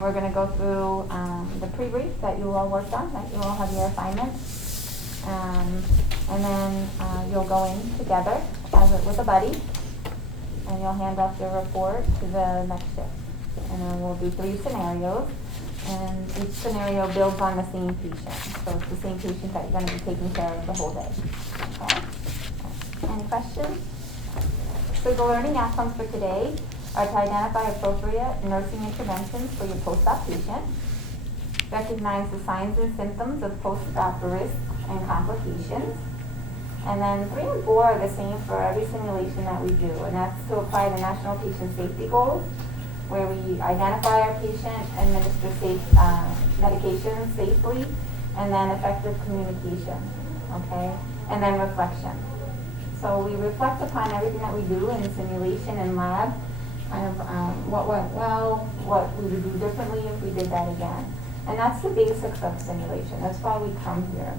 We're going to go through the pre-brief that you all worked on, that you all have your assignments. And then you'll go in together with a buddy, and you'll hand off your report to the next shift. And then we'll do 3 scenarios, and each scenario builds on the same patient. So it's the same patient that you're going to be taking care of the whole day. Okay? Any questions? So the learning outcomes for today are to identify appropriate nursing interventions for your post-op patient, recognize the signs and symptoms of post-op risks and complications, and then 3 and 4 are the same for every simulation that we do, and that's to apply the National Patient Safety Goals, where we identify our patient, administer safe medications safely, and then effective communication, okay, and then reflection. So we reflect upon everything that we do in simulation and lab, kind of what went well, what we would do differently if we did that again. And that's the basics of simulation. That's why we come here.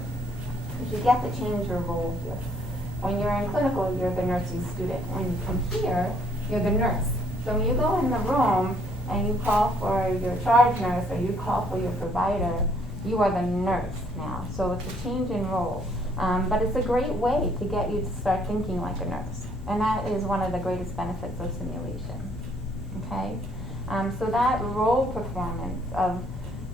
Because you get to change your role here. When you're in clinical, you're the nursing student. When you come here, you're the nurse. So when you go in the room and you call for your charge nurse or you call for your provider, you are the nurse now. So it's a change in role. But it's a great way to get you to start thinking like a nurse. And that is one of the greatest benefits of simulation. Okay? So that role performance of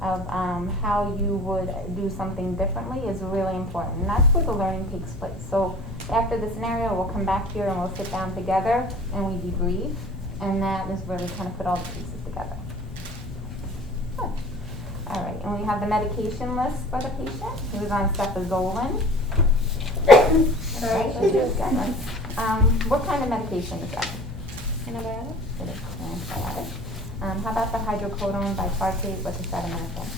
how you would do something differently is really important. And that's where the learning takes place. So after the scenario, we'll come back here and we'll sit down together and we debrief. And that is where we kind of put all the pieces together. Good. All right, and we have the medication list for the patient. He was on cefazolin. What kind of medication is that? Antibiotic. It is antibiotic. How about the hydrocodone bitartrate with acetaminophen?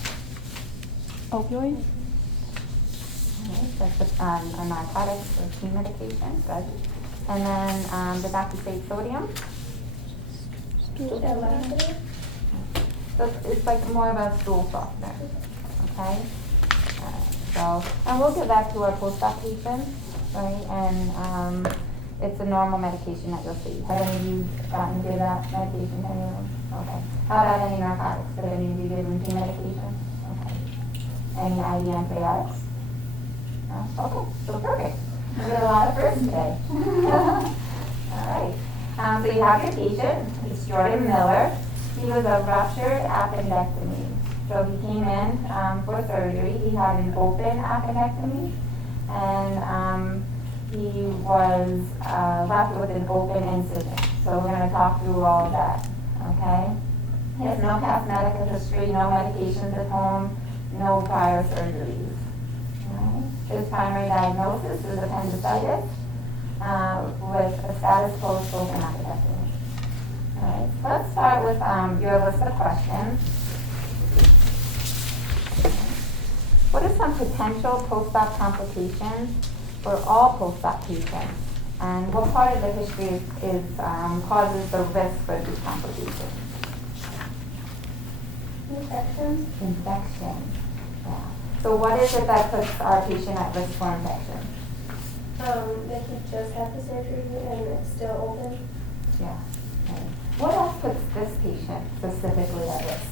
Opioid. That's a narcotic or pain medication. Good. And then the doxystate sodium. So it's like more of a stool softener. Okay. So, and we'll get back to our post-op patients, right? And it's a normal medication that you'll see. Have any of you gotten to that medication? Any of them? Okay. How about any narcotics? Have any of you given pain medication? Okay. Any IV antibiotics? No? Okay, so perfect. We did a lot of firsts today. All right. So you have your patient. It's Jordan Miller. He was a ruptured appendectomy. So he came in for surgery. He had an open appendectomy, and he was left with an open incision. So we're going to talk through all of that, okay? He has no past medical history, no medications at home, no prior surgeries. Right? His primary diagnosis is appendicitis with a status post-open appendectomy. All right, so let's start with your list of questions. What are some potential post-op complications for all post-op patients? And what part of the history causes the risk for these complications? Infection. Infection. Yeah. So what is it that puts our patient at risk for infection? That he just had the surgery and it's still open. Yeah. Okay. What else puts this patient specifically at risk?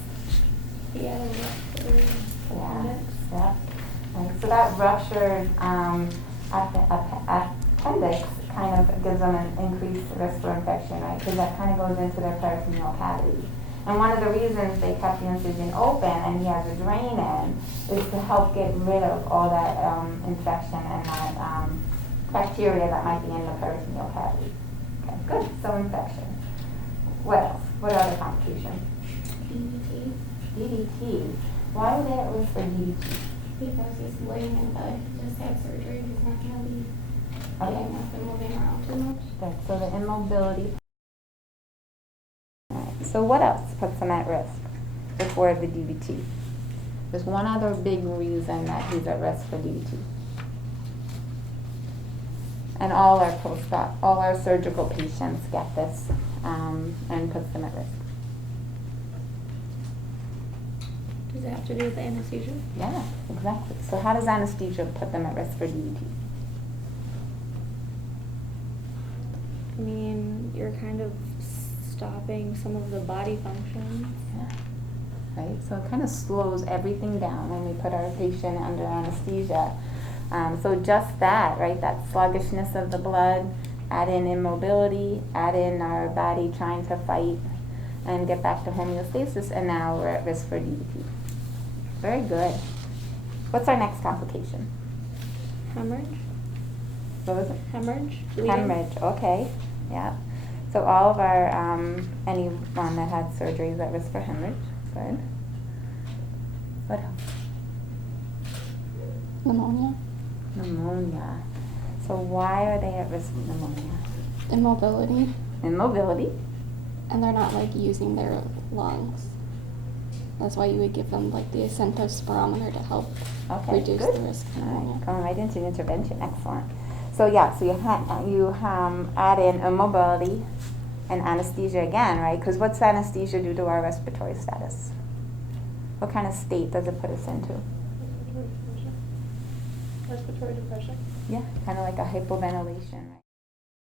He had a ruptured appendix. Yeah. Right. So that ruptured appendix kind of gives them an increased risk for infection, right? Because that kind of goes into their peritoneal cavity. And one of the reasons they kept the incision open and he has a drain in is to help get rid of all that infection and that bacteria that might be in the peritoneal cavity. Okay, good. So infection. What else? What other complications? DVT. DVT. Why are they at risk for DVT? Because he's laying in bed. He just had surgery. He's not going to be getting up and moving around too much. Good. So the immobility. All right. So what else puts him at risk before the DVT? There's one other big reason that he's at risk for DVT. And all our post-op, all our surgical patients get this and puts them at risk. Does it have to do with the anesthesia? Yeah, exactly. So how does anesthesia put them at risk for DVT? I mean, you're kind of stopping some of the body functions. Yeah. right? So it kind of slows everything down when we put our patient under anesthesia. So just that, right, that sluggishness of the blood, add in immobility, add in our body trying to fight and get back to homeostasis, and now we're at risk for DVT. Very good. What's our next complication? Hemorrhage. What was it? Hemorrhage. Bleeding. Hemorrhage, okay, yeah. So all of our, anyone that had surgery is at risk for hemorrhage, good. What else? Pneumonia. Pneumonia. So why are they at risk of pneumonia? Immobility. Immobility. And they're not like using their lungs. That's why you would give them like the ascento spirometer to help Okay, reduce good. the risk of All right, pneumonia. going right into intervention, excellent. So yeah, so you add in immobility and anesthesia again, right? Because what's anesthesia do to our respiratory status? What kind of state does it put us into? Respiratory depression. Yeah, kind of like a hypoventilation, right?